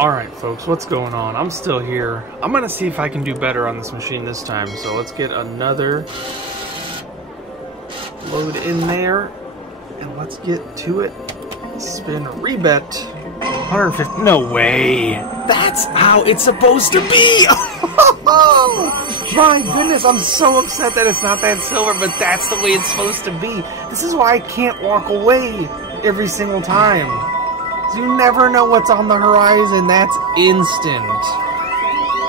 Alright folks, what's going on? I'm still here. I'm gonna see if I can do better on this machine this time, so let's get another load in there, and let's get to it. Spin rebet. 150. No way! That's how it's supposed to be! Oh my goodness, I'm so upset that it's not that silver, but that's the way it's supposed to be. This is why I can't walk away every single time. You never know what's on the horizon. That's instant.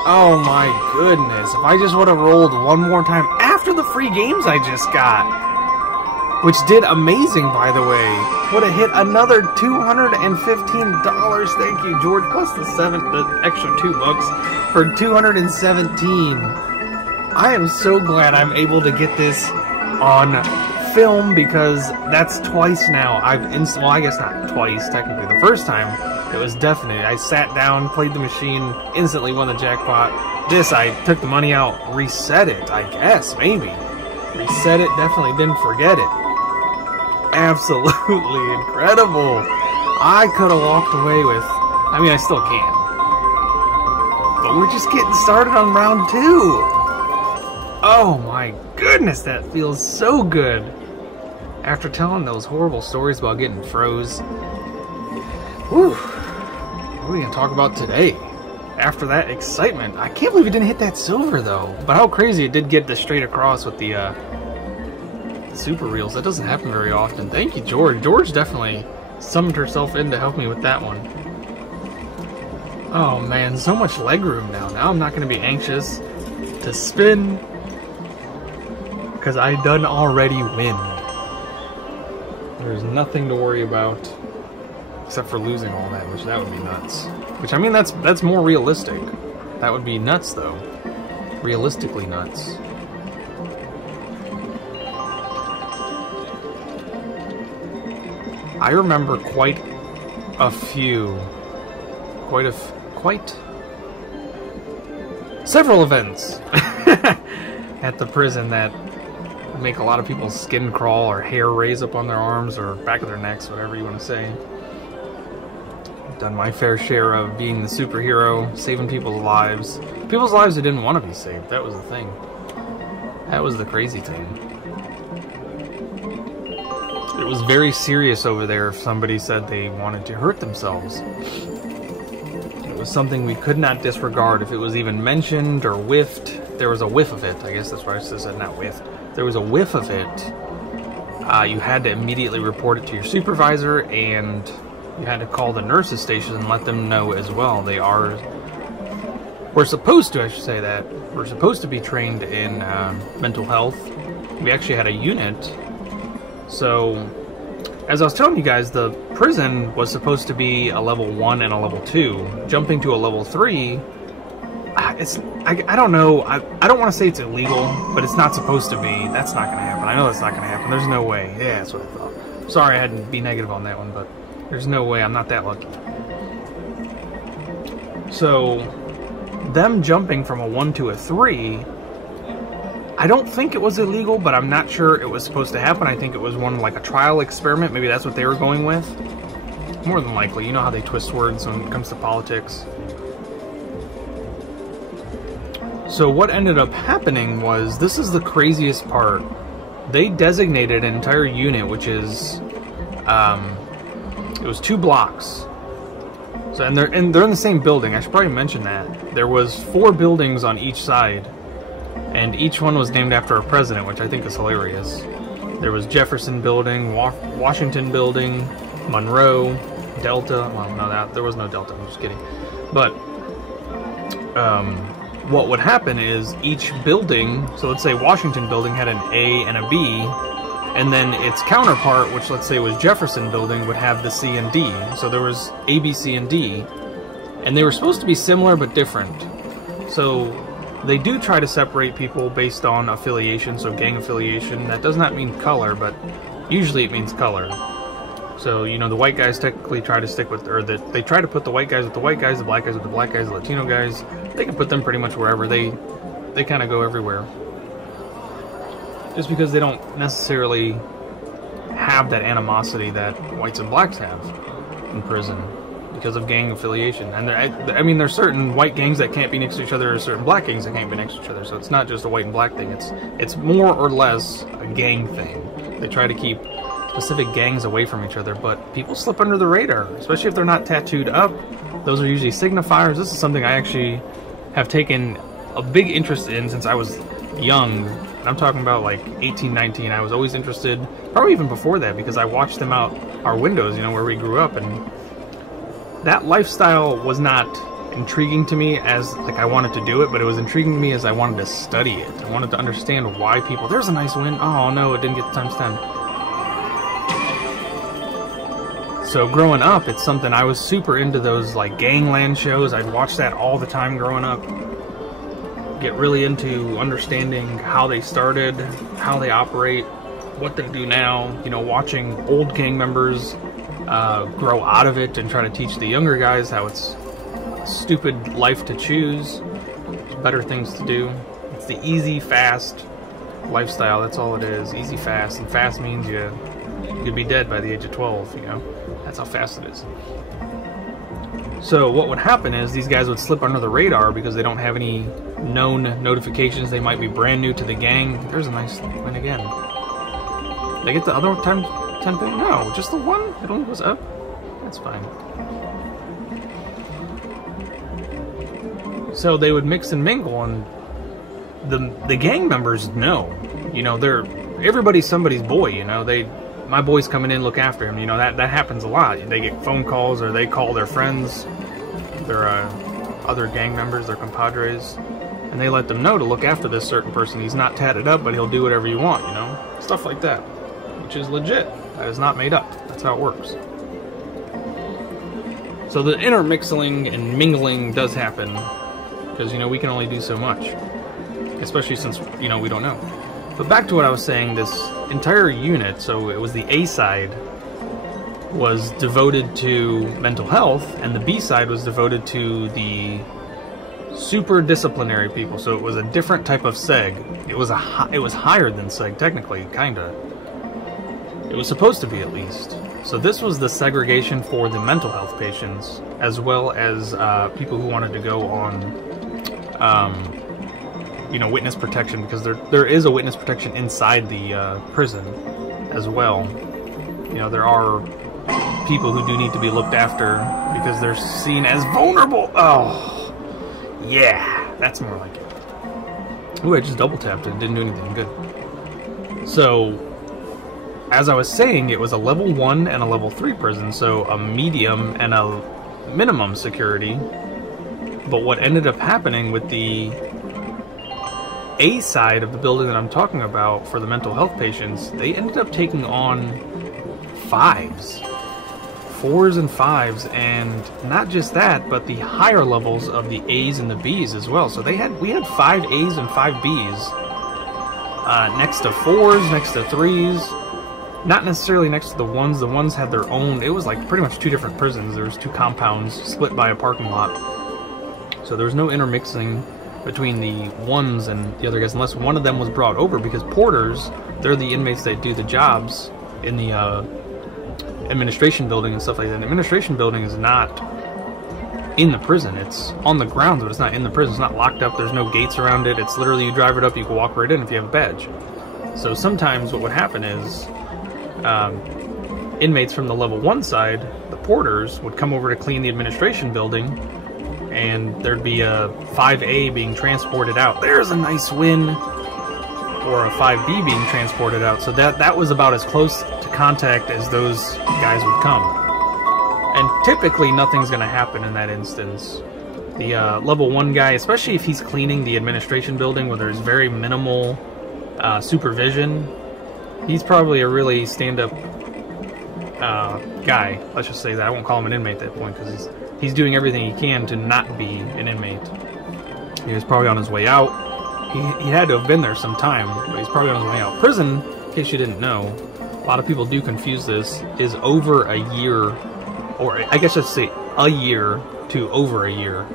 Oh my goodness. If I just would have rolled one more time after the free games I just got, which did amazing, by the way, would have hit another $215. Thank you, George, plus the extra $2 for $217. I am so glad I'm able to get this on film, because that's twice now well, I guess not twice technically. The first time it was definite. I sat down, played the machine, instantly won the jackpot. This, I took the money out, reset it, I guess, maybe reset it, definitely didn't forget it. Absolutely incredible. I could have walked away with, I mean, I still can, but we're just getting started on round 2. Oh my goodness, that feels so good. After telling those horrible stories about getting froze. Whew. What are we gonna talk about today? After that excitement. I can't believe it didn't hit that silver though. But how crazy it did get the straight across with the super reels. That doesn't happen very often. Thank you, George. George definitely summoned herself in to help me with that one. Oh man, so much leg room now. Now I'm not gonna be anxious to spin, because I done already win. There's nothing to worry about except for losing all that, which that would be nuts. Which, I mean, that's more realistic. That would be nuts though. Realistically nuts. I remember quite several events at the prison that make a lot of people's skin crawl or hair raise up on their arms or back of their necks, whatever you want to say. I've done my fair share of being the superhero, saving people's lives. People's lives that didn't want to be saved. That was the thing. That was the crazy thing. It was very serious over there if somebody said they wanted to hurt themselves. It was something we could not disregard. If it was even mentioned or whiffed, there was a whiff of it. I guess that's why I said not whiffed. There was a whiff of it, you had to immediately report it to your supervisor, and you had to call the nurses station and let them know as well. We're supposed to, I should say that, we're supposed to be trained in mental health. We actually had a unit. So, as I was telling you guys, the prison was supposed to be a level 1 and a level 2. Jumping to a level 3, I don't know, I don't want to say it's illegal, but it's not supposed to be. That's not going to happen. I know that's not going to happen. There's no way. Yeah, that's what I thought. Sorry I had to be negative on that one, but there's no way. I'm not that lucky. So, them jumping from a 1 to a 3, I don't think it was illegal, but I'm not sure it was supposed to happen. I think it was one, like a trial experiment. Maybe that's what they were going with. More than likely. You know how they twist words when it comes to politics. So what ended up happening was, this is the craziest part. They designated an entire unit, which is, it was 2 blocks. So and they're in the same building. I should probably mention that. There was 4 buildings on each side, and each one was named after a president, which I think is hilarious. There was Jefferson Building, Washington Building, Monroe, Delta. Well, no, there was no Delta. I'm just kidding. But what would happen is each building, so let's say Washington Building had an A and a B, and then its counterpart, which let's say was Jefferson Building, would have the C and D. So there was A, B, C, and D, and they were supposed to be similar but different. So they do try to separate people based on affiliation, so gang affiliation. That does not mean color, but usually it means color. So, you know, the white guys technically try to stick with, or they try to put the white guys with the white guys, the black guys with the black guys, the Latino guys. They can put them pretty much wherever. They kind of go everywhere. Just because they don't necessarily have that animosity that whites and blacks have in prison. because of gang affiliation. And I mean, there's certain white gangs that can't be next to each other, or certain black gangs that can't be next to each other. So it's not just a white and black thing. It's more or less a gang thing. They try to keep specific gangs away from each other, but people slip under the radar, especially if they're not tattooed up. Those are usually signifiers. This is something I actually have taken a big interest in since I was young. And I'm talking about like 18, 19. I was always interested, probably even before that, because I watched them out our windows, you know, where we grew up, and that lifestyle was not intriguing to me as like I wanted to do it, but it was intriguing to me as I wanted to study it. I wanted to understand why people... There's a nice win. Oh no, it didn't get the times 10. So growing up, it's something I was super into, those like gangland shows. I'd watch that all the time growing up. Get really into understanding how they started, how they operate, what they do now. You know, watching old gang members grow out of it and try to teach the younger guys how it's a stupid life to choose. There's better things to do. It's the easy, fast lifestyle. That's all it is. Easy, fast. And fast means you'd be dead by the age of 12, you know. That's how fast it is. So what would happen is these guys would slip under the radar because they don't have any known notifications. They might be brand new to the gang. There's a nice win again. Did I get the other time 10 thing? No, just the one. It only goes up. That's fine. So they would mix and mingle, and the gang members know. You know, everybody's somebody's boy. You know, my boy's coming in, look after him. You know, that happens a lot. They get phone calls, or they call their friends, their other gang members, their compadres, and they let them know to look after this certain person. He's not tatted up, but he'll do whatever you want, you know? Stuff like that, which is legit. That is not made up. That's how it works. So the intermixing and mingling does happen, because, you know, we can only do so much, especially since, you know, we don't know. But back to what I was saying, this entire unit, so it was the A side, was devoted to mental health, and the B side was devoted to the super disciplinary people. So it was a different type of seg. It was higher than seg, technically, kinda. It was supposed to be, at least. So this was the segregation for the mental health patients, as well as people who wanted to go on you know, witness protection, because there is a witness protection inside the prison as well. You know, there are people who do need to be looked after because they're seen as vulnerable. Oh, yeah, that's more like it. Ooh, I just double tapped it. Didn't do anything good. So, as I was saying, it was a level 1 and a level 3 prison, so a medium and a minimum security. But what ended up happening with the A side of the building that I'm talking about for the mental health patients, they ended up taking on 5s, 4s and 5s, and not just that, but the higher levels of the A's and the B's as well. So we had 5 A's and 5 B's next to 4s, next to 3s, not necessarily next to the 1s. The 1s had their own. It was like pretty much 2 different prisons. There was 2 compounds split by a parking lot, so there was no intermixing between the 1s and the other guys, unless one of them was brought over, because porters, they're the inmates that do the jobs in the administration building and stuff like that. The administration building is not in the prison. It's on the grounds, but it's not in the prison. It's not locked up. There's no gates around it. It's literally, you drive it up, you can walk right in if you have a badge. So sometimes what would happen is inmates from the level 1 side, the porters, would come over to clean the administration building, and there'd be a 5A being transported out. There's a nice win. Or a 5B being transported out. So that was about as close to contact as those guys would come. And typically nothing's going to happen in that instance. The level 1 guy, especially if he's cleaning the administration building where there's very minimal supervision, he's probably a really stand-up guy. Let's just say that. I won't call him an inmate at that point, because he's doing everything he can to not be an inmate. He was probably on his way out. He had to have been there some time, but he's probably on his way out. Prison, in case you didn't know, a lot of people do confuse this, is over a year, or I guess I should say a year to over a year.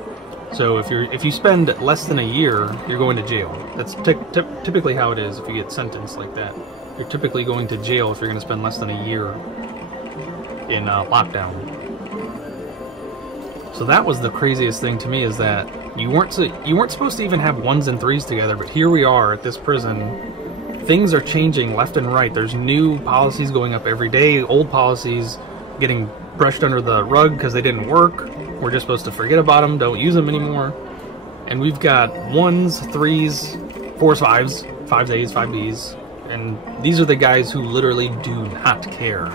So if you spend less than a year, you're going to jail. That's typically how it is if you get sentenced like that. You're typically going to jail if you're going to spend less than a year in lockdown. So that was the craziest thing to me, is that you weren't supposed to even have 1s and 3s together, but here we are at this prison. Things are changing left and right. There's new policies going up every day, old policies getting brushed under the rug because they didn't work. We're just supposed to forget about them, don't use them anymore. And we've got 1s, 3s, 4s, 5s, 5As, 5Bs, and these are the guys who literally do not care.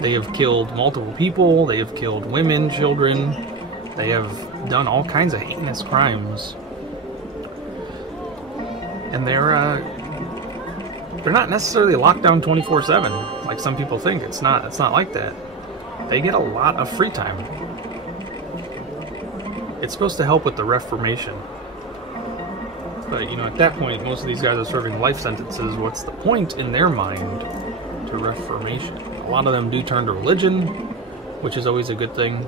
They have killed multiple people, they have killed women, children, they have done all kinds of heinous crimes. And they're not necessarily locked down 24/7 like some people think. It's not like that. They get a lot of free time. It's supposed to help with the reformation. But, you know, at that point, most of these guys are serving life sentences. What's the point in their mind to reformation? A lot of them do turn to religion, which is always a good thing.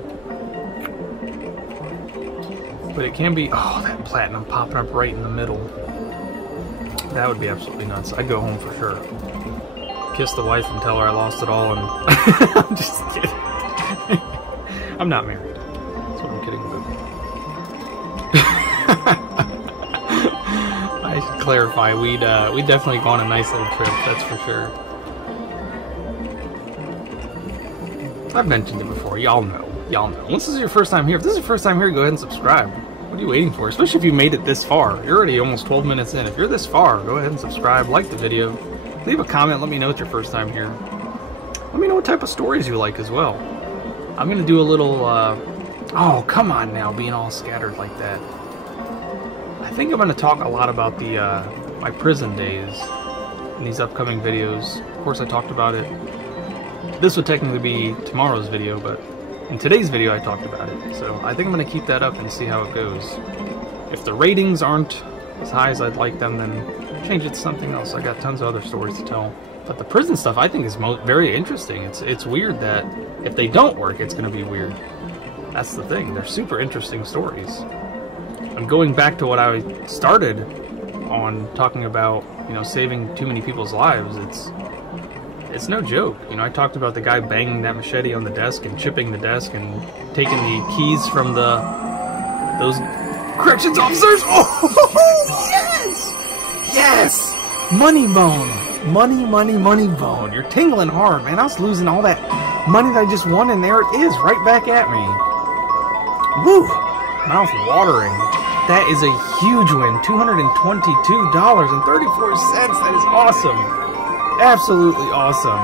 But it can be, oh, that platinum popping up right in the middle. That would be absolutely nuts. I'd go home for sure. Kiss the wife and tell her I lost it all, and I'm just kidding. I'm not married. That's what I'm kidding about. I should clarify, we'd definitely go on a nice little trip, that's for sure. I've mentioned it before, y'all know. Y'all know. Once this is your first time here, if this is your first time here, go ahead and subscribe. What are you waiting for? Especially if you made it this far. You're already almost 12 minutes in. If you're this far, go ahead and subscribe, like the video, leave a comment, let me know it's your first time here. Let me know what type of stories you like as well. I'm going to do a little, oh, come on now, being all scattered like that. I think I'm going to talk a lot about the, my prison days in these upcoming videos. Of course, I talked about it. This would technically be tomorrow's video, but in today's video, I talked about it. So I think I'm going to keep that up and see how it goes. If the ratings aren't as high as I'd like them, then change it to something else. I got tons of other stories to tell. But the prison stuff, I think, is very interesting. It's weird that if they don't work, it's going to be weird. That's the thing. They're super interesting stories. I'm going back to what I started on talking about, you know, saving too many people's lives. It's no joke. You know, I talked about the guy banging that machete on the desk and chipping the desk and taking the keys from those corrections officers. Oh, yes! Yes! Money bone. Money, money, money bone. You're tingling hard, man. I was losing all that money that I just won, and there it is, right back at me. Woo! Mouth watering. That is a huge win. $222.34. That is awesome. Absolutely awesome.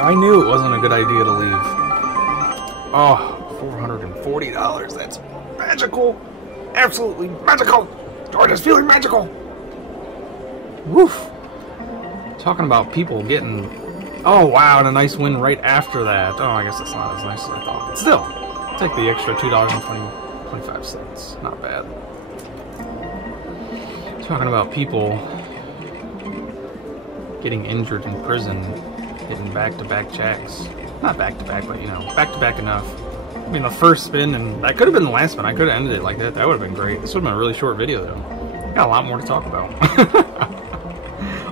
I knew it wasn't a good idea to leave. Oh, $440. That's magical. Absolutely magical. George is feeling magical. Woof. Talking about people getting... Oh, wow, and a nice win right after that. Oh, I guess that's not as nice as I thought. But still, take the extra $2.25. Not bad. Talking about people getting injured in prison, getting back-to-back checks. Not back-to-back, but, you know, back-to-back enough. I mean, the first spin, and that could have been the last spin. I could have ended it like that. That would have been great. This would have been a really short video, though. Got a lot more to talk about.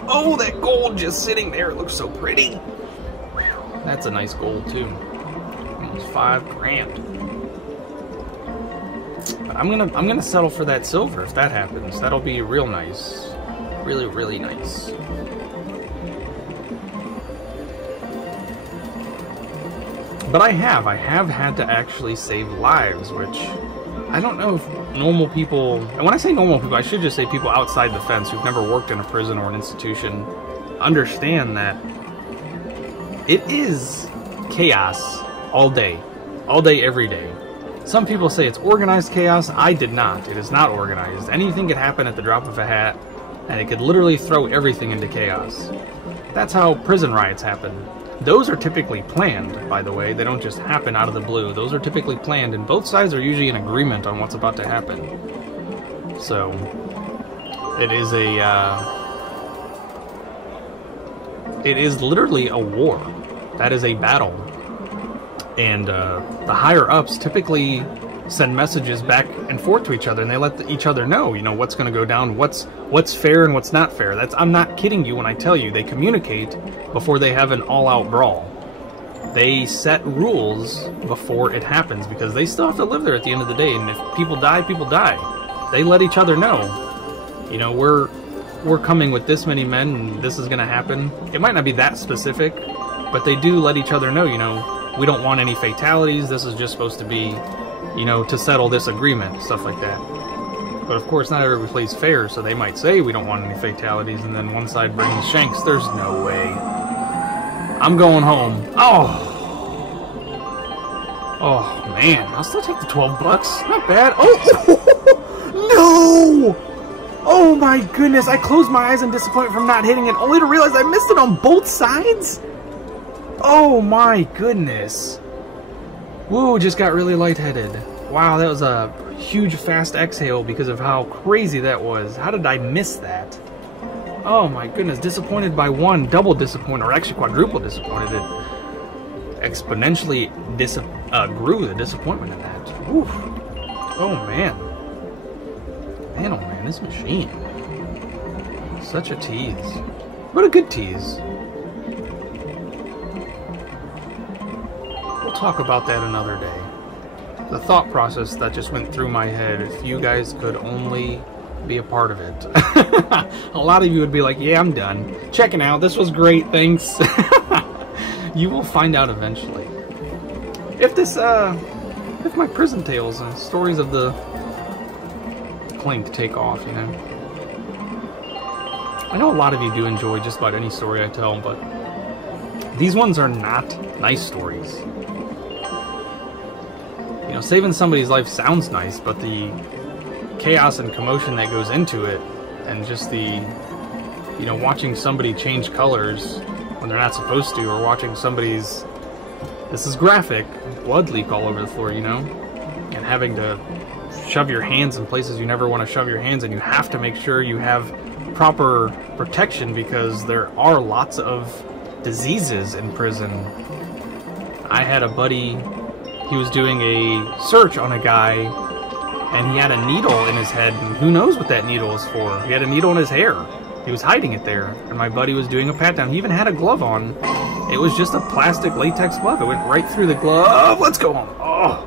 Oh, that gold just sitting there. It looks so pretty. Whew. That's a nice gold, too. Almost $5,000. But I'm gonna settle for that silver if that happens. That'll be real nice. Really, really nice. But I have had to actually save lives, which I don't know if normal people, and when I say normal people, I should just say people outside the fence who've never worked in a prison or an institution, understand that it is chaos all day, every day. Some people say it's organized chaos. I did not. It is not organized. Anything could happen at the drop of a hat, and it could literally throw everything into chaos. That's how prison riots happen. Those are typically planned, by the way. They don't just happen out of the blue. Those are typically planned, and both sides are usually in agreement on what's about to happen. So, it is it is literally a war. That is a battle. And the higher-ups typically send messages back and forth to each other, and they let each other know, you know, what's going to go down, what's fair and what's not fair. I'm not kidding you when I tell you they communicate before they have an all-out brawl. they set rules before it happens, because they still have to live there at the end of the day, and if people die, people die. They let each other know, you know, we're coming with this many men, and this is going to happen. It might not be that specific, but they do let each other know, you know, we don't want any fatalities, this is just supposed to be, you know, to settle this agreement, stuff like that. But of course, not everybody plays fair, so they might say we don't want any fatalities, and then one side brings shanks. There's no way. I'm going home. Oh man, I'll still take the 12 bucks. Not bad. No! Oh my goodness, I closed my eyes in disappointment from not hitting it, only to realize I missed it on both sides? Oh my goodness. Woo, just got really lightheaded. Wow, that was a huge fast exhale because of how crazy that was. How did I miss that? Oh my goodness, disappointed by one, double disappointed, or actually quadruple disappointed. It exponentially grew the disappointment in that. Oof. Oh man. Man, oh man, this machine. Such a tease. But a good tease. We'll talk about that another day. The thought process that just went through my head, if you guys could only be a part of it. A lot of you would be like, yeah, I'm done. Checking out. This was great. Thanks. You will find out eventually. If this, if my prison tales and stories of the Clink take off, you know. I know a lot of you do enjoy just about any story I tell, but these ones are not nice stories. You know, saving somebody's life sounds nice, but the chaos and commotion that goes into it, and just the, you know, watching somebody change colors when they're not supposed to, or watching somebody's, this is graphic, blood leak all over the floor, you know, and having to shove your hands in places you never want to shove your hands, and you have to make sure you have proper protection because there are lots of diseases in prison. I had a buddy, he was doing a search on a guy, and he had a needle in his head, and who knows what that needle is for. He had a needle in his hair. He was hiding it there, and my buddy was doing a pat-down. He even had a glove on. It was just a plastic latex glove. It went right through the glove. Let's go home. Oh.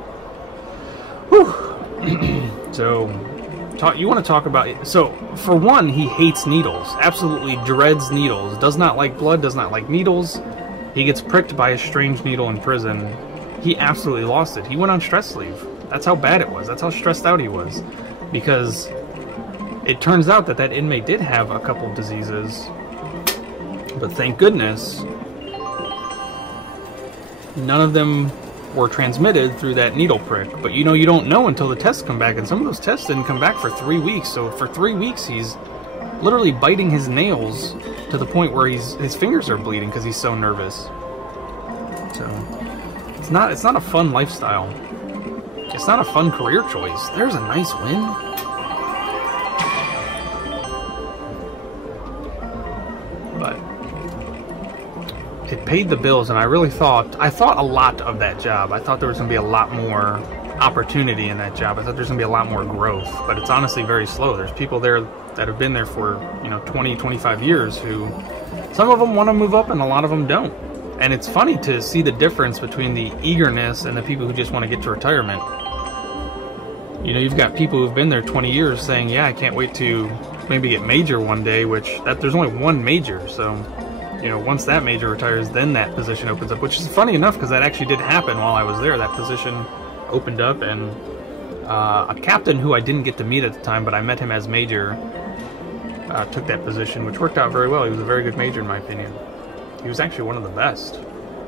Whew. So, you want to talk about it. So, for one, he hates needles. Absolutely dreads needles. Does not like blood, does not like needles. He gets pricked by a strange needle in prison. He absolutely lost it. He went on stress leave. That's how bad it was. That's how stressed out he was. Because it turns out that that inmate did have a couple of diseases. But thank goodness, none of them were transmitted through that needle prick. But you know, you don't know until the tests come back. And some of those tests didn't come back for 3 weeks. So for 3 weeks, he's literally biting his nails to the point where his fingers are bleeding because he's so nervous. So it's not a fun lifestyle. It's not a fun career choice. There's a nice win. But it paid the bills, and I thought a lot of that job. I thought there was going to be a lot more opportunity in that job. I thought there's going to be a lot more growth, but it's honestly very slow. There's people there that have been there for, you know, 20, 25 years who, some of them want to move up and a lot of them don't. And it's funny to see the difference between the eagerness and the people who just want to get to retirement. You know, you've got people who've been there 20 years saying, yeah, I can't wait to maybe get major one day, which there's only one major. So, you know, once that major retires, then that position opens up, which is funny enough because that actually did happen while I was there. That position opened up, and a captain who I didn't get to meet at the time, but I met him as major, took that position, which worked out very well. He was a very good major in my opinion. He was actually one of the best.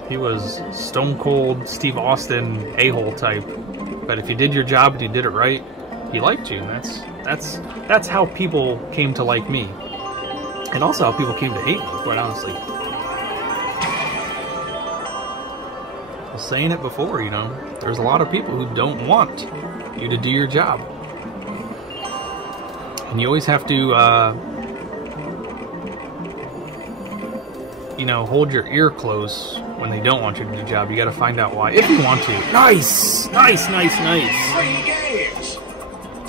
He was stone cold Steve Austin a-hole type. But if you did your job and you did it right, he liked you. And that's how people came to like me. And also how people came to hate me, quite honestly. I was saying it before, you know. There's a lot of people who don't want you to do your job. And you always have to, you know, hold your ear close when they don't want you to do the job. You got to find out why, if you want to. Nice, nice, nice, nice.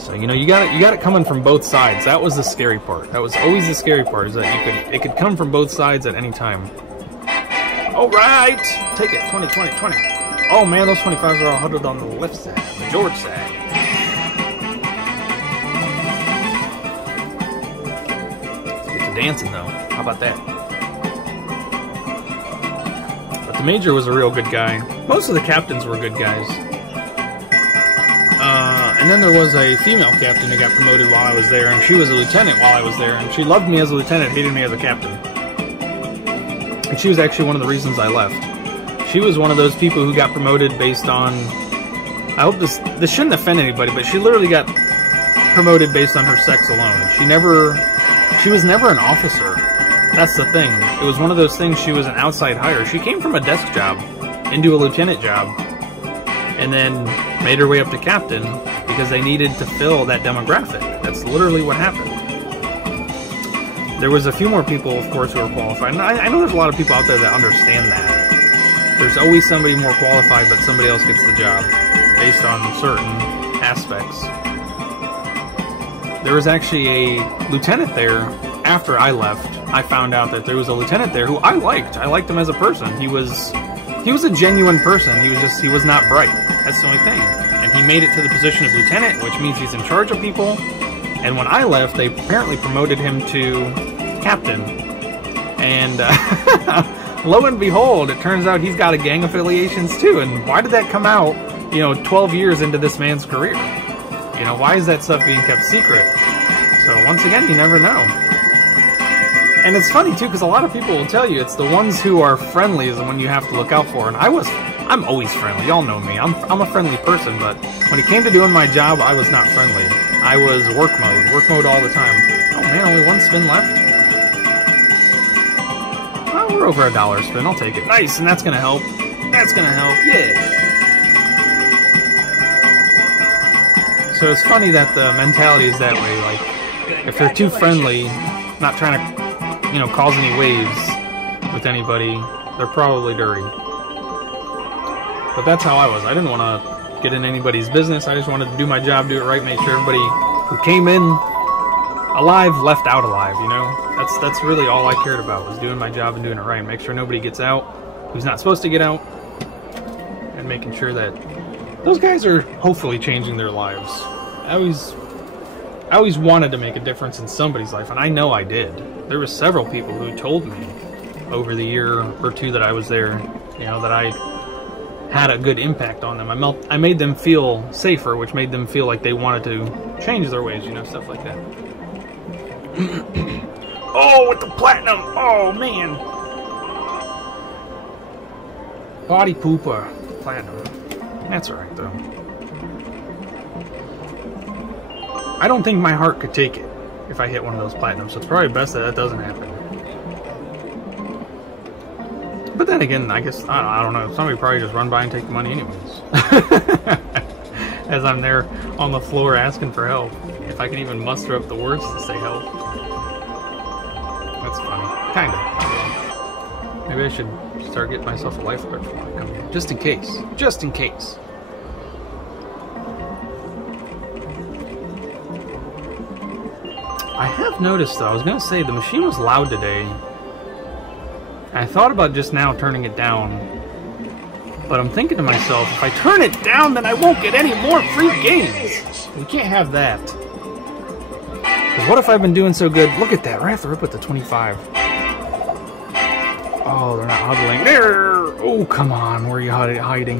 So you know, you got it coming from both sides. That was the scary part. That was always the scary part, is that it could come from both sides at any time. Alright! Take it. 20, 20, 20. Oh man, those 25s are all huddled on the left side, the George side. Let's get to dancing though. How about that? But the major was a real good guy. Most of the captains were good guys. And then there was a female captain who got promoted while I was there, and she was a lieutenant while I was there, and she loved me as a lieutenant, hated me as a captain. And she was actually one of the reasons I left. She was one of those people who got promoted based on... I hope this shouldn't offend anybody, but she literally got promoted based on her sex alone. She was never an officer. That's the thing. It was one of those things, she was an outside hire. She came from a desk job into a lieutenant job, and then made her way up to captain because they needed to fill that demographic. That's literally what happened. There was a few more people, of course, who were qualified. And I know there's a lot of people out there that understand that. There's always somebody more qualified, but somebody else gets the job based on certain aspects. There was actually a lieutenant there after I left. I found out that there was a lieutenant there who I liked. I liked him as a person. He was a genuine person. He was not bright. That's the only thing. And he made it to the position of lieutenant, which means he's in charge of people. And when I left, they apparently promoted him to captain. And lo and behold, it turns out he's got a gang affiliations too. And why did that come out, 12 years into this man's career? Why is that stuff being kept secret? So once again, you never know. And it's funny too, because a lot of people will tell you it's the ones who are friendly is the one you have to look out for. And I'm always friendly. Y'all know me. I'm a friendly person, but when it came to doing my job, I was not friendly. I was work mode all the time. Oh man, only one spin left. Well, we're over $1 spin. I'll take it. Nice, and that's gonna help. That's gonna help. Yeah. So it's funny that the mentality is that way. Like, if they're too friendly, not trying to cause any waves with anybody, they're probably dirty. But that's how I was. I didn't want to get in anybody's business. I just wanted to do my job, do it right, make sure everybody who came in alive left out alive, That's really all I cared about, was doing my job and doing it right. Make sure nobody gets out who's not supposed to get out, and making sure that those guys are hopefully changing their lives. I always wanted to make a difference in somebody's life, and I know I did. There were several people who told me over the year or two that I was there, that I had a good impact on them. I made them feel safer, which made them feel like they wanted to change their ways, stuff like that. Oh, with the platinum! Oh, man! Body pooper. Platinum. That's alright, though. I don't think my heart could take it if I hit one of those platinums, so it's probably best that doesn't happen. But then again, I guess, I don't know, somebody probably just run by and take the money anyways. As I'm there on the floor asking for help. If I can even muster up the words to say help. That's funny. Kinda. Maybe I should start getting myself a lifeguard before I come here. Just in case. Just in case. I have noticed, though, I was going to say, the machine was loud today. I thought about just now turning it down. But I'm thinking to myself, if I turn it down, then I won't get any more free games. We can't have that. Because what if I've been doing so good? Look at that, right off the rip with the 25. Oh, they're not huddling. There! Oh, come on. Where are you hiding?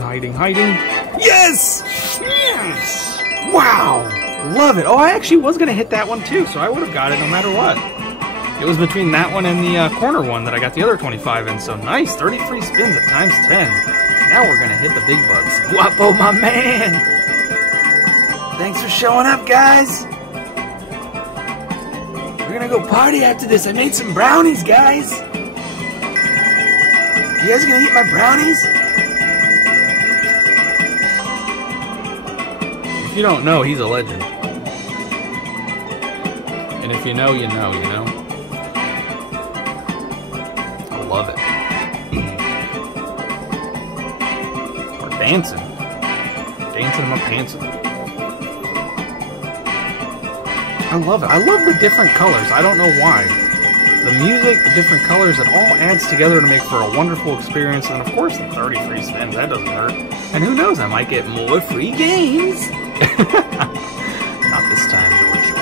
Yes! Yes! Wow! Love it. Oh, I actually was going to hit that one too, so I would have got it no matter what. It was between that one and the corner one that I got the other 25 in, so nice. 33 spins at times 10. Now we're going to hit the big bucks. Guapo, my man! Thanks for showing up, guys! We're going to go party after this. I made some brownies, guys! You guys going to eat my brownies? If you don't know, he's a legend. And if you know, you know, I love it. We're dancing. Dancing in my pantsin'. I love it. I love the different colors. I don't know why. the music, the different colors, it all adds together to make for a wonderful experience. And of course, the 30 free spins, that doesn't hurt. And who knows, I might get more free games. Not this time, George.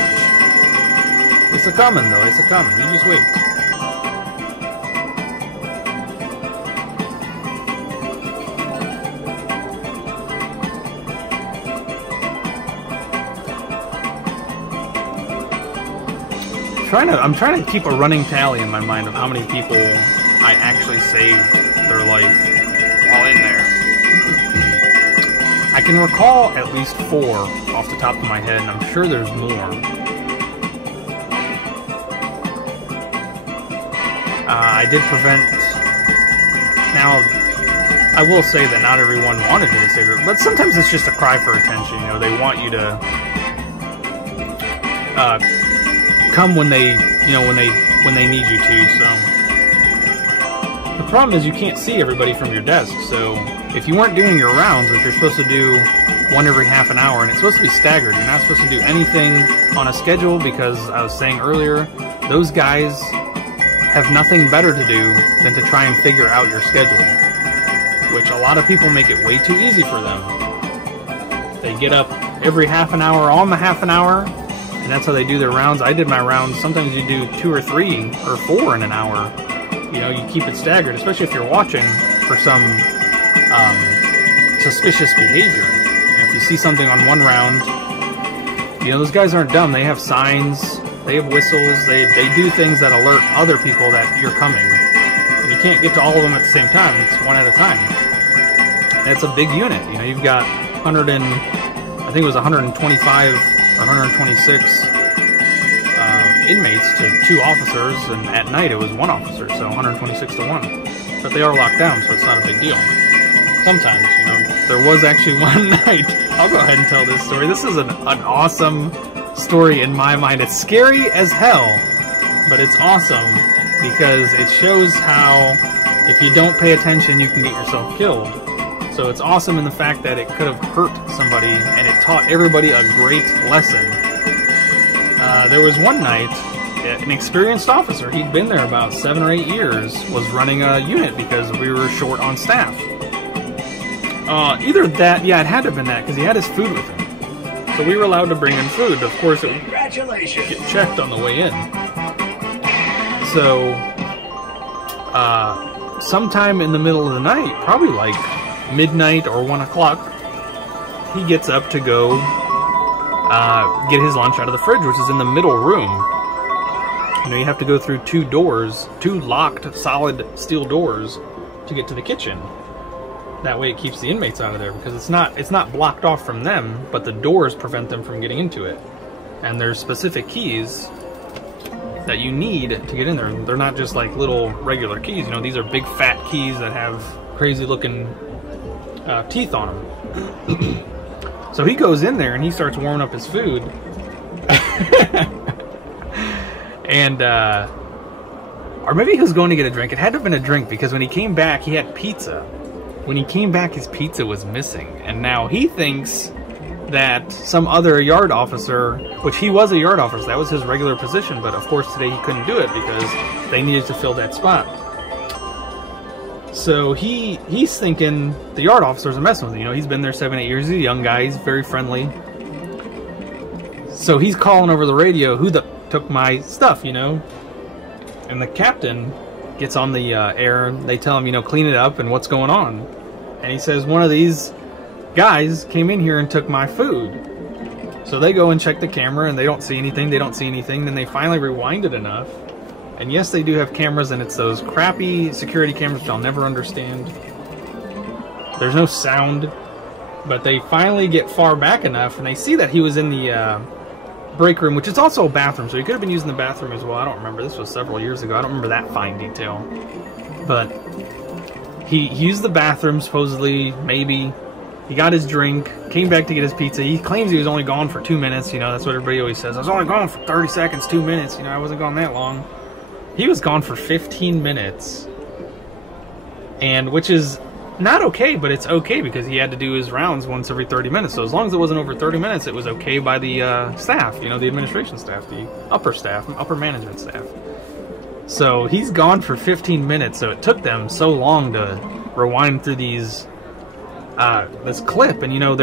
It's a coming, though. It's a coming. You just wait. I'm trying to keep a running tally in my mind of how many people I actually saved their life while in there. I can recall at least 4 off the top of my head, and I'm sure there's more. I did prevent... Now, I will say that not everyone wanted me to save it, but sometimes it's just a cry for attention. You know, they want you to come when they, you know, when they need you to. So the problem is you can't see everybody from your desk. So if you weren't doing your rounds, which you're supposed to do one every half an hour, and it's supposed to be staggered, you're not supposed to do anything on a schedule, because I was saying earlier, those guys have nothing better to do than to try and figure out your schedule, which a lot of people make it way too easy for them. They get up every half an hour on the half an hour, and that's how they do their rounds. I did my rounds, sometimes you do 2 or 3 or 4 in an hour. You know, you keep it staggered, especially if you're watching for some suspicious behavior. And if you see something on one round, you know, those guys aren't dumb. They have signs, they have whistles, they do things that alert other people that you're coming. And you can't get to all of them at the same time. It's one at a time. That's a big unit. You know, you've got I think it was 125 or 126 inmates to 2 officers, and at night it was 1 officer, so 126 to 1. But they are locked down, so it's not a big deal. Sometimes, you know. There was actually one night, I'll go ahead and tell this story. This is an awesome story in my mind. It's scary as hell, but it's awesome because it shows how if you don't pay attention, you can get yourself killed. So it's awesome in the fact that it could have hurt somebody, and it taught everybody a great lesson. There was one night, an experienced officer, he'd been there about 7 or 8 years, was running a unit because we were short on staff. Either that, yeah, it had to have been that, because he had his food with him. So we were allowed to bring in food. Of course, it would get checked on the way in. So, sometime in the middle of the night, probably like midnight or 1 o'clock, he gets up to go get his lunch out of the fridge, which is in the middle room. You know, you have to go through 2 doors, 2 locked, solid steel doors to get to the kitchen. That way it keeps the inmates out of there, because it's not blocked off from them, but the doors prevent them from getting into it. And there's specific keys that you need to get in there. They're not just like little regular keys, you know, these are big fat keys that have crazy looking teeth on them. So he goes in there and he starts warming up his food. And, or maybe he was going to get a drink. It had to have been a drink, because when he came back, he had pizza. When he came back, his pizza was missing. And now he thinks that some other yard officer, which he was a yard officer, that was his regular position, but of course today he couldn't do it because they needed to fill that spot. So he's thinking the yard officers are messing with him. You know, he's been there 7, 8 years. He's a young guy. He's very friendly. So he's calling over the radio, who took my stuff, you know? And the captain gets on the air, and they tell him, you know, clean it up and what's going on. And he says, one of these guys came in here and took my food. So they go and check the camera, and they don't see anything. They don't see anything. Then they finally rewind it enough. And yes, they do have cameras, and it's those crappy security cameras which I'll never understand. There's no sound, but they finally get far back enough, and they see that he was in the break room, which is also a bathroom, so he could have been using the bathroom as well. I don't remember. This was several years ago. I don't remember that fine detail. But he used the bathroom, supposedly, maybe. He got his drink, came back to get his pizza. He claims he was only gone for 2 minutes. You know, that's what everybody always says. I was only gone for 30 seconds, 2 minutes. You know, I wasn't gone that long. He was gone for 15 minutes, and which is not okay, but it's okay because he had to do his rounds once every 30 minutes. So as long as it wasn't over 30 minutes, it was okay by the staff, you know, the administration staff, the upper staff, upper management staff. So he's gone for 15 minutes, so it took them so long to rewind through these this clip, and you know,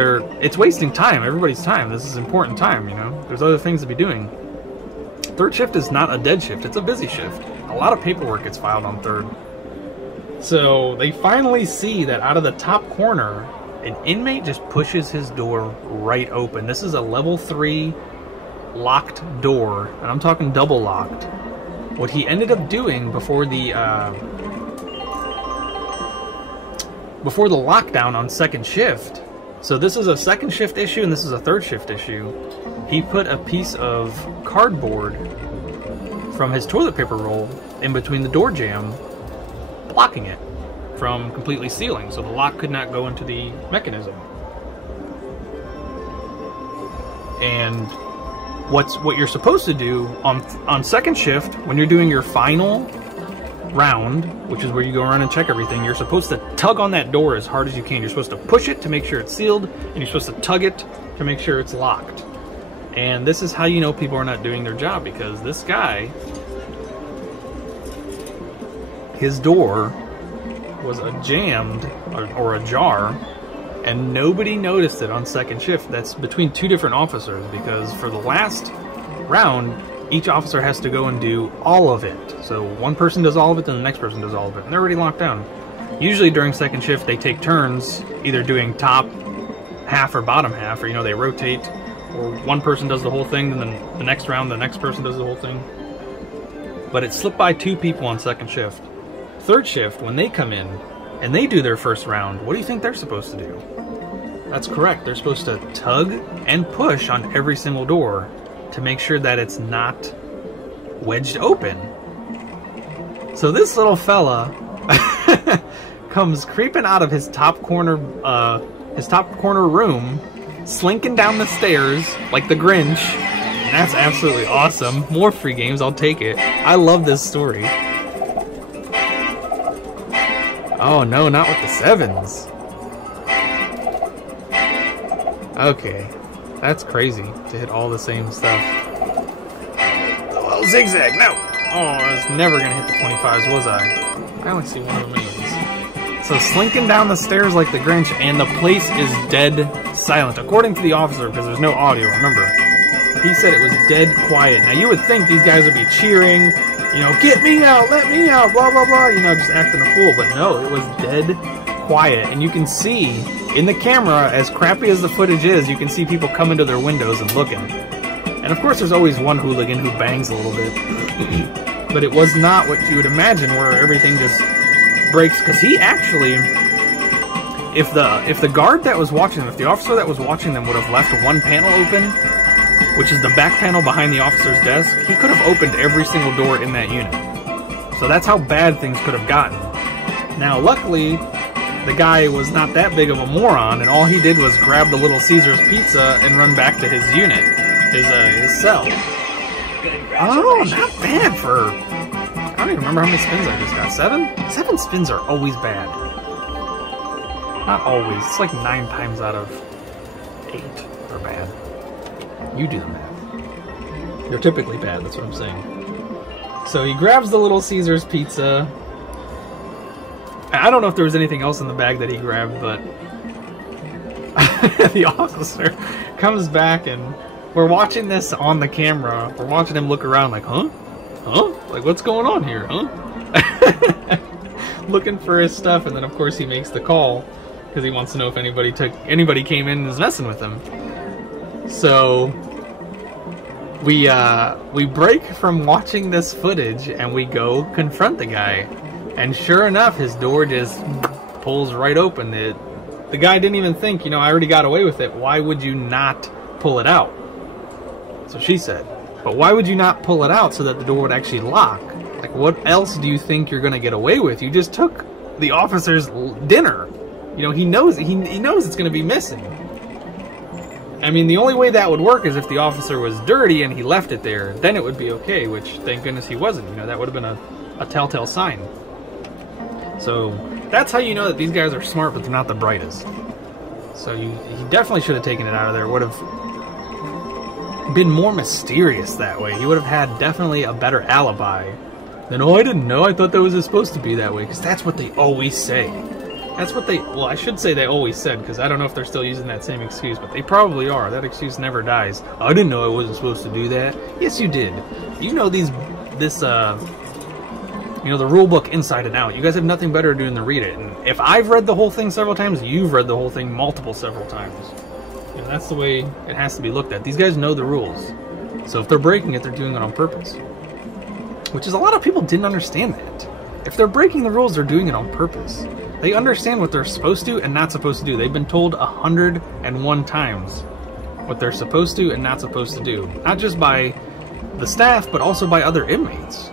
it's wasting time, everybody's time. This is important time, you know. There's other things to be doing. Third shift is not a dead shift, it's a busy shift. A lot of paperwork gets filed on third. So they finally see that out of the top corner, an inmate just pushes his door right open. This is a level 3 locked door, and I'm talking double locked. What he ended up doing before the lockdown on second shift, so this is a second shift issue and this is a third shift issue, he put a piece of cardboard from his toilet paper roll in between the door jamb, blocking it from completely sealing, so the lock could not go into the mechanism. And what you're supposed to do on second shift, when you're doing your final round, which is where you go around and check everything, you're supposed to tug on that door as hard as you can. You're supposed to push it to make sure it's sealed, and you're supposed to tug it to make sure it's locked. And this is how you know people are not doing their job, because this guy, his door was jammed or ajar, and nobody noticed it on second shift. That's between 2 different officers, because for the last round, each officer has to go and do all of it. So one person does all of it, then the next person does all of it, and they're already locked down. Usually during second shift, they take turns, either doing top half or bottom half, or, you know, they rotate, or one person does the whole thing, and then the next round, the next person does the whole thing. But it slipped by 2 people on second shift. Third shift, when they come in, and they do their first round, what do you think they're supposed to do? That's correct. They're supposed to tug and push on every single door to make sure that it's not wedged open. So this little fella comes creeping out of his top corner room, slinking down the stairs like the Grinch. And that's absolutely awesome. More free games, I'll take it. I love this story. Oh no, not with the 7s. Okay, that's crazy to hit all the same stuff. Oh, zigzag, no! Oh, I was never gonna hit the 25s, was I? I only see one of the mains. So slinking down the stairs like the Grinch, and the place is dead silent, according to the officer, because there's no audio, remember. He said it was dead quiet. Now you would think these guys would be cheering, you know, get me out, let me out, blah, blah, blah, you know, just acting a fool. But no, it was dead quiet. And you can see in the camera, as crappy as the footage is, you can see people coming to their windows and looking. And of course, there's always one hooligan who bangs a little bit. But it was not what you would imagine, where everything just breaks. Because he actually, if the guard that was watching them, if the officer that was watching them would have left one panel open, which is the back panel behind the officer's desk, he could have opened every single door in that unit. So that's how bad things could have gotten. Now, luckily, the guy was not that big of a moron, and all he did was grab the Little Caesars pizza and run back to his unit, his cell. Oh, not bad for... I don't even remember how many spins I just got. 7? 7 spins are always bad. Not always. It's like 9 times out of 8 are bad. You do the math. You're typically bad, that's what I'm saying. So he grabs the Little Caesars pizza. I don't know if there was anything else in the bag that he grabbed, but the officer comes back, and we're watching this on the camera. We're watching him look around like, huh? Huh? Like, what's going on here, huh? Looking for his stuff, and then of course he makes the call because he wants to know if anybody came in and was messing with him. So we break from watching this footage and we go confront the guy, and sure enough, his door just pulls right open. The guy didn't even think, you know, I already got away with it. Why would you not pull it out? So she said, but why would you not pull it out so that the door would actually lock? Like, what else do you think you're gonna get away with? You just took the officer's dinner. You know, he knows it's gonna be missing. I mean, the only way that would work is if the officer was dirty and he left it there. Then it would be okay, which thank goodness he wasn't. You know, that would have been a telltale sign. So that's how you know that these guys are smart, but they're not the brightest. So he definitely should have taken it out of there. It would have been more mysterious that way. He would have had definitely a better alibi Then, oh, I didn't know. I thought that was supposed to be that way. Because that's what they always say. That's what they... Well, I should say they always said, because I don't know if they're still using that same excuse, but they probably are. That excuse never dies. I didn't know I wasn't supposed to do that. Yes, you did. You know the rule book inside and out. You guys have nothing better to do than to read it. And if I've read the whole thing several times, you've read the whole thing several times. You know, that's the way it has to be looked at. These guys know the rules. So if they're breaking it, they're doing it on purpose. Which is a lot of people didn't understand that. If they're breaking the rules, they're doing it on purpose. They understand what they're supposed to and not supposed to do. They've been told 101 times what they're supposed to and not supposed to do. Not just by the staff, but also by other inmates.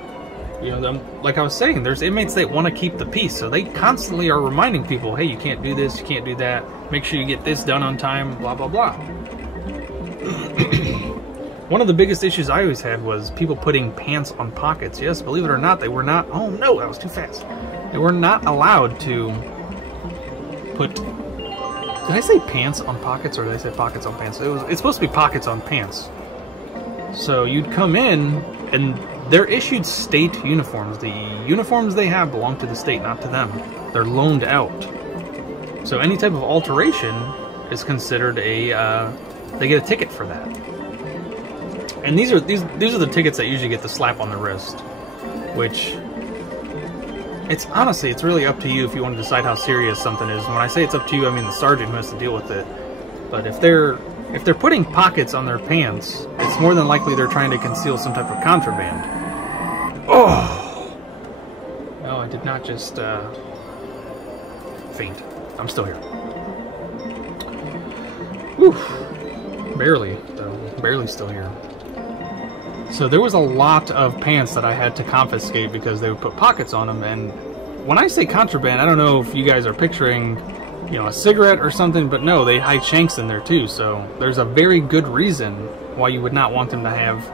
You know, like I was saying, there's inmates that want to keep the peace, so they constantly are reminding people, hey, you can't do this, you can't do that, make sure you get this done on time, blah, blah, blah. One of the biggest issues I always had was people putting pants on pockets. Yes, believe it or not, they were not... Oh, no, that was too fast. They were not allowed to put... Did I say pants on pockets, or did I say pockets on pants? It's supposed to be pockets on pants. So you'd come in, and they're issued state uniforms. The uniforms they have belong to the state, not to them. They're loaned out. So any type of alteration is considered a... they get a ticket for that. And these are the tickets that usually get the slap on the wrist, which it's really up to you if you want to decide how serious something is. And when I say it's up to you, I mean the sergeant who has to deal with it. But if they're putting pockets on their pants, it's more than likely they're trying to conceal some type of contraband. Oh no, I did not just faint. I'm still here. Whew. Barely, though. Barely still here. So there was a lot of pants that I had to confiscate because they would put pockets on them. And when I say contraband, I don't know if you guys are picturing, you know, a cigarette or something, but no, they hide shanks in there too. So there's a very good reason why you would not want them to have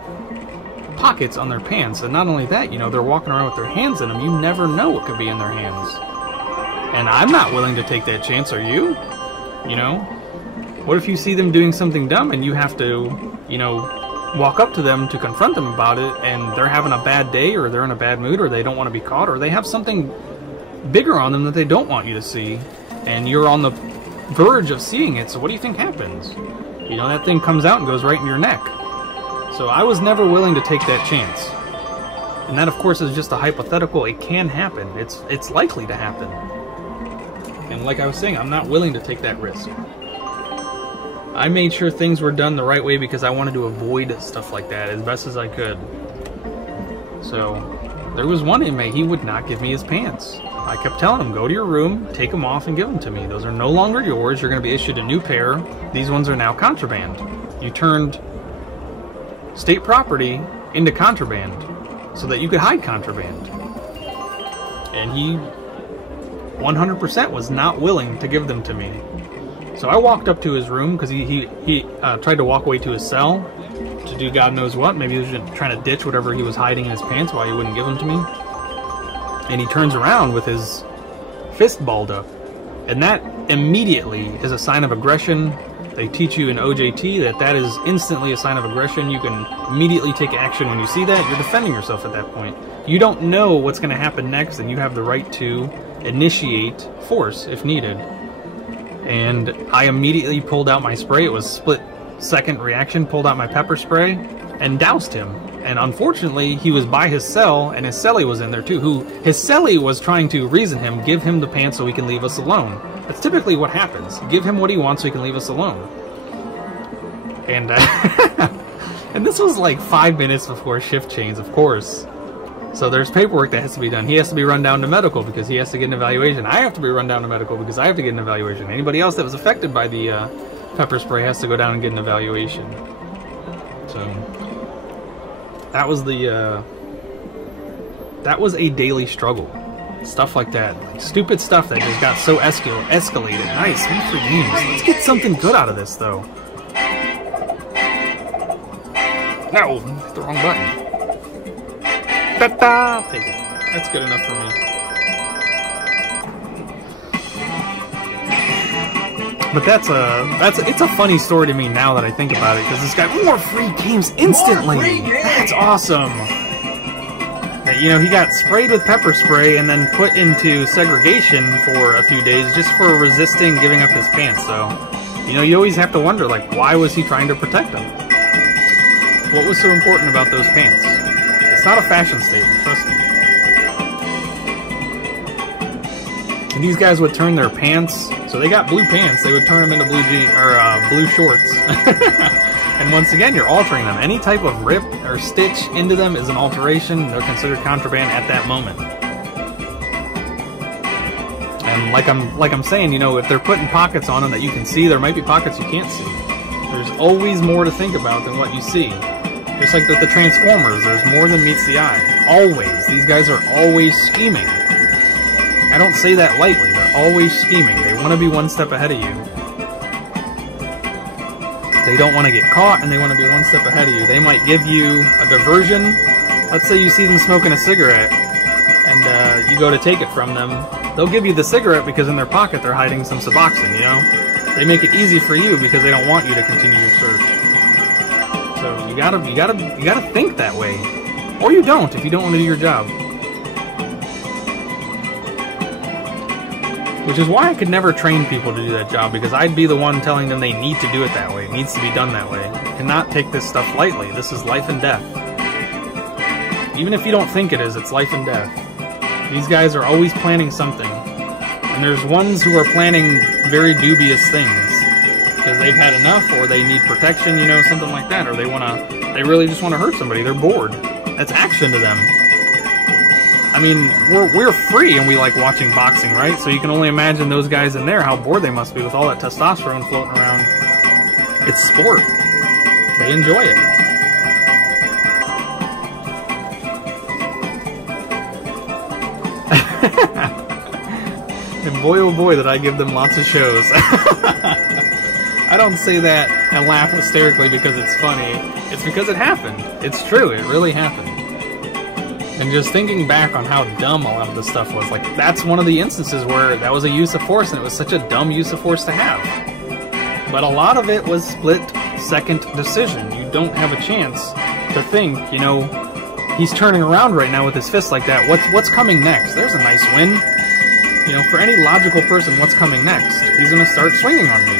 pockets on their pants. And not only that, you know, they're walking around with their hands in them. You never know what could be in their hands. And I'm not willing to take that chance, are you? You know? What if you see them doing something dumb and you have to, you know, walk up to them to confront them about it, and they're having a bad day, or they're in a bad mood, or they don't want to be caught, or they have something bigger on them that they don't want you to see, and you're on the verge of seeing it, so what do you think happens? You know, that thing comes out and goes right in your neck. So I was never willing to take that chance. And that, of course, is just a hypothetical. It can happen. It's likely to happen. And like I was saying, I'm not willing to take that risk. I made sure things were done the right way because I wanted to avoid stuff like that as best as I could. So, there was one inmate, he would not give me his pants. I kept telling him, go to your room, take them off, and give them to me. Those are no longer yours. You're going to be issued a new pair. These ones are now contraband. You turned state property into contraband so that you could hide contraband. And he 100% was not willing to give them to me. So I walked up to his room because he tried to walk away to his cell to do God knows what. Maybe he was just trying to ditch whatever he was hiding in his pants while he wouldn't give them to me. And he turns around with his fist balled up. And that immediately is a sign of aggression. They teach you in OJT that is instantly a sign of aggression. You can immediately take action when you see that. You're defending yourself at that point. You don't know what's going to happen next, and you have the right to initiate force if needed. And I immediately pulled out my spray. It was split-second reaction. Pulled out my pepper spray and doused him. And unfortunately, he was by his cell, and his cellie was in there too. His cellie was trying to reason him, give him the pants so he can leave us alone. That's typically what happens. Give him what he wants so he can leave us alone. And and this was like 5 minutes before shift change, of course. So there's paperwork that has to be done. He has to be run down to medical because he has to get an evaluation. I have to be run down to medical because I have to get an evaluation. Anybody else that was affected by the pepper spray has to go down and get an evaluation. So that was that was a daily struggle. Stuff like that. Like stupid stuff that just got so escalated. Nice, good for games. Let's get something good out of this, though. No, hit the wrong button. Ta-da! Take it. That's good enough for me. But it's a funny story to me now that I think about it, because this guy more free games instantly. That's awesome. That You know, he got sprayed with pepper spray and then put into segregation for a few days just for resisting giving up his pants. So, you know, you always have to wonder, like, why was he trying to protect them? What was so important about those pants? It's not a fashion statement, trust me. And these guys would turn their pants, so they got blue pants, they would turn them into blue jeans, or blue shorts. And once again, you're altering them. Any type of rip or stitch into them is an alteration. They're considered contraband at that moment. And like I'm saying, you know, if they're putting pockets on them that you can see, there might be pockets you can't see. There's always more to think about than what you see. Just like with the Transformers, there's more than meets the eye. Always. These guys are always scheming. I don't say that lightly. They're always scheming. They want to be one step ahead of you. They don't want to get caught, and they want to be one step ahead of you. They might give you a diversion. Let's say you see them smoking a cigarette, and you go to take it from them. They'll give you the cigarette because in their pocket they're hiding some Suboxone, you know? They make it easy for you because they don't want you to continue your search. So you gotta think that way. Or you don't if you don't want to do your job. Which is why I could never train people to do that job, because I'd be the one telling them they need to do it that way. It needs to be done that way. You cannot take this stuff lightly. This is life and death. Even if you don't think it is, it's life and death. These guys are always planning something. And there's ones who are planning very dubious things. Because they've had enough, or they need protection, you know, something like that. Or they really just want to hurt somebody. They're bored. That's action to them. I mean, we're free and we like watching boxing, right? So you can only imagine those guys in there, how bored they must be with all that testosterone floating around. It's sport. They enjoy it. And boy oh boy did I give them lots of shows. I don't say that and laugh hysterically because it's funny. It's because it happened. It's true, it really happened. And just thinking back on how dumb a lot of this stuff was, like, that's one of the instances where that was a use of force, and it was such a dumb use of force to have. But a lot of it was split-second decision. You don't have a chance to think, you know, he's turning around right now with his fist like that. What's coming next? There's a nice win. You know, for any logical person, what's coming next? He's going to start swinging on me.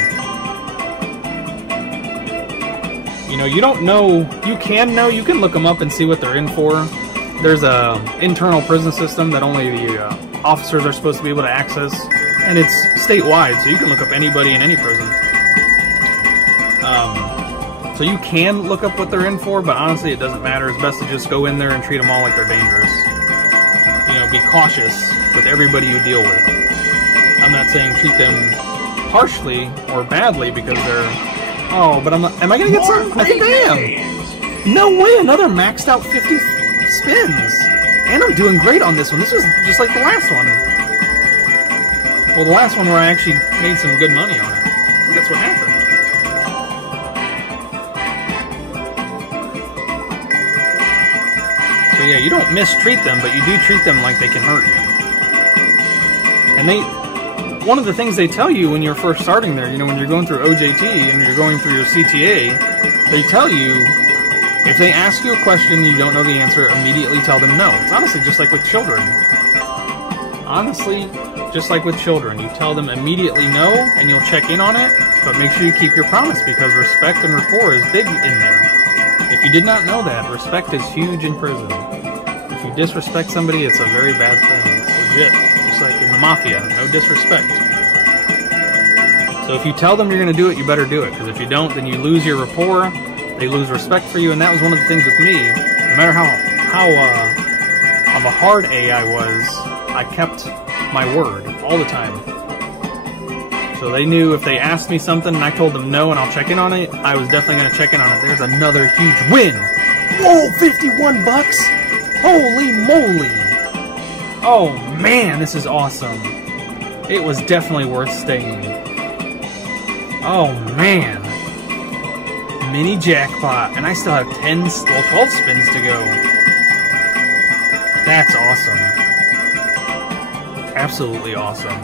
You know, you don't know. You can know. You can look them up and see what they're in for. There's a internal prison system that only the officers are supposed to be able to access, and it's statewide, so you can look up anybody in any prison. So you can look up what they're in for, but honestly it doesn't matter. It's best to just go in there and treat them all like they're dangerous. You know, be cautious with everybody you deal with. I'm not saying treat them harshly or badly because they're... Oh, but am I going to get some? I think I am. No way, another maxed out 50... spins! And I'm doing great on this one. This was just like the last one. Well, the last one where I actually made some good money on it. I think that's what happened. So yeah, you don't mistreat them, but you do treat them like they can hurt you. And one of the things they tell you when you're first starting there, you know, when you're going through OJT and you're going through your CTA, they tell you, if they ask you a question and you don't know the answer, immediately tell them no. It's honestly just like with children. Honestly, just like with children. You tell them immediately no, and you'll check in on it, but make sure you keep your promise, because respect and rapport is big in there. If you did not know that, respect is huge in prison. If you disrespect somebody, it's a very bad thing. It's legit. Just like in the mafia, no disrespect. So if you tell them you're going to do it, you better do it, because if you don't, then you lose your rapport. They lose respect for you, and that was one of the things with me. No matter how of a hard A I was, I kept my word all the time. So they knew if they asked me something and I told them no and I'll check in on it, I was definitely going to check in on it. There's another huge win! Whoa, 51 bucks! Holy moly! Oh man, this is awesome. It was definitely worth staying. Oh man. Mini jackpot, and I still have 12 spins to go. That's awesome. Absolutely awesome.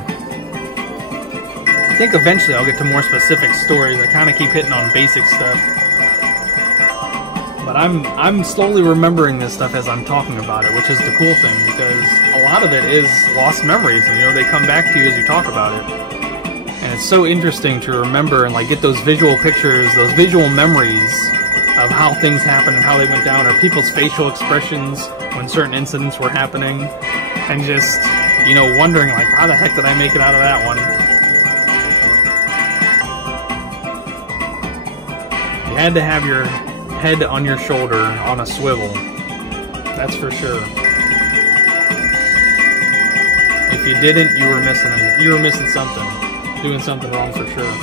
I think eventually I'll get to more specific stories. I kind of keep hitting on basic stuff. But But I'm slowly remembering this stuff as I'm talking about it, which is the cool thing, because a lot of it is lost memories, and you know, they come back to you as you talk about it. And it's so interesting to remember and like get those visual pictures, those visual memories of how things happened and how they went down, or people's facial expressions when certain incidents were happening, and just, you know, wondering like, how the heck did I make it out of that one? You had to have your head on your shoulder on a swivel. That's for sure. If you didn't, you were missing something. Doing something wrong for sure.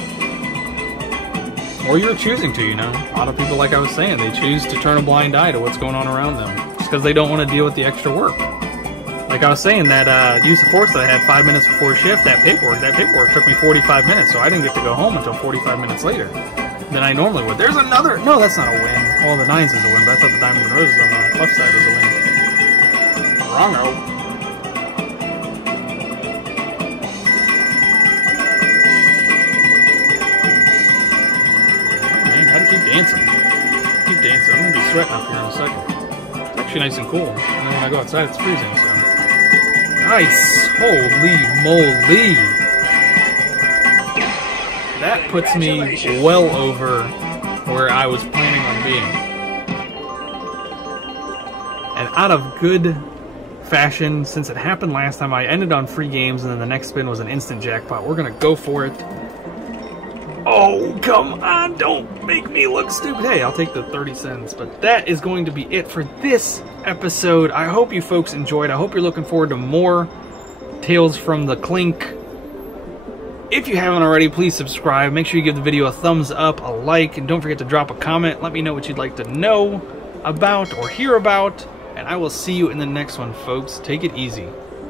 Or you're choosing to, you know. A lot of people, like I was saying, they choose to turn a blind eye to what's going on around them. Just because they don't want to deal with the extra work. Like I was saying, that use of force that I had 5 minutes before shift, that paperwork took me 45 minutes, so I didn't get to go home until 45 minutes later than I normally would. There's another... No, that's not a win. Well, the 9s is a win, but I thought the diamonds and roses on the left side was a win. Wrong-o. Man, gotta keep dancing. Keep dancing. I'm gonna be sweating up here in a second. It's actually nice and cool. And then when I go outside, it's freezing, so... Nice! Holy moly! That puts me well over where I was planning on being. And out of good fashion, since it happened last time, I ended on free games and then the next spin was an instant jackpot. We're gonna go for it. Oh, come on, don't make me look stupid. Hey, I'll take the 30 cents, but that is going to be it for this episode. I hope you folks enjoyed. I hope you're looking forward to more Tales from the Clink. If you haven't already, please subscribe. Make sure you give the video a thumbs up, a like, and don't forget to drop a comment. Let me know what you'd like to know about or hear about, and I will see you in the next one, folks. Take it easy.